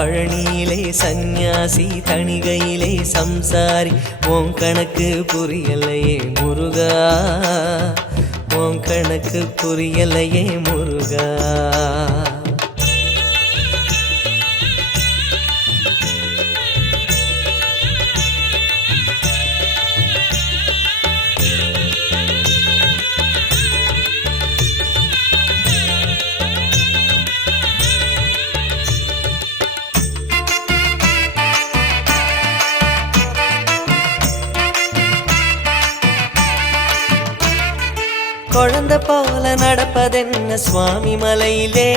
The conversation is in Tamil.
பழனியிலே சந்நியாசி தணிகையிலே சம்சாரி உன் கணக்கு புரியலையே முருகா உன் கணக்கு புரியலையே முருகா குழந்தை போல நடப்பதென்ன சுவாமி மலையிலே